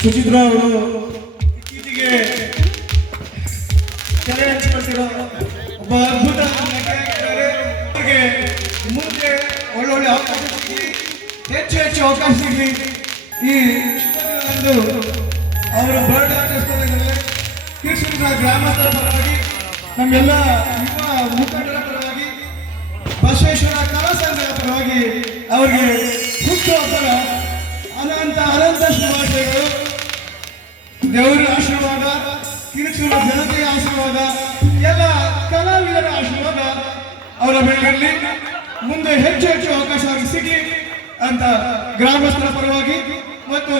ಸುಚಿತ್ರಾ ಅವರು ಇತ್ತೀಚೆಗೆ ತಲೆ ಹಂಚಿಕೊಳ್ತಿರೋ ಒಬ್ಬ ಅದ್ಭುತ ನಟಿಯಾಗಿದ್ದಾರೆ. ಅವರಿಗೆ ಮುಂದೆ ಒಳ್ಳೊಳ್ಳೆ ಅವಕಾಶ ಸಿಗಲಿ, ಹೆಚ್ಚು ಅವಕಾಶ ಸಿಗಲಿ. ಈ ಒಂದು ಅವರ ಬರ್ಡ್ ಆಚರಿಸ್ತಾ ಇದ್ದಾರೆ. ಕಿರುಸೂರಿನ ಗ್ರಾಮಸ್ಥರ ಪರವಾಗಿ, ನಮ್ಮೆಲ್ಲ ಯುವ ಮುಖಂಡರ ಪರವಾಗಿ, ಬಸವೇಶ್ವರ ಕಲಾ ಸಂಘದ ಪರವಾಗಿ ಅವರಿಗೆ ಹುಟ್ಟುಹಬ್ಬದ ಅನಂತ ಶುಭಾಶಯಗಳು. ದೇವರ ಆಶೀರ್ವಾದ, ಕಿರುಚೂರು ಜನತೆಯ ಆಶೀರ್ವಾದ, ಎಲ್ಲ ಕಲಾವಿದರ ಆಶೀರ್ವಾದ ಅವರ ಬೆಳೆಯಲ್ಲಿ ಮುಂದೆ ಹೆಚ್ಚು ಅವಕಾಶ ಸಿಗಲಿ ಅಂತ ಗ್ರಾಮಸ್ಥರ ಪರವಾಗಿ ಮತ್ತು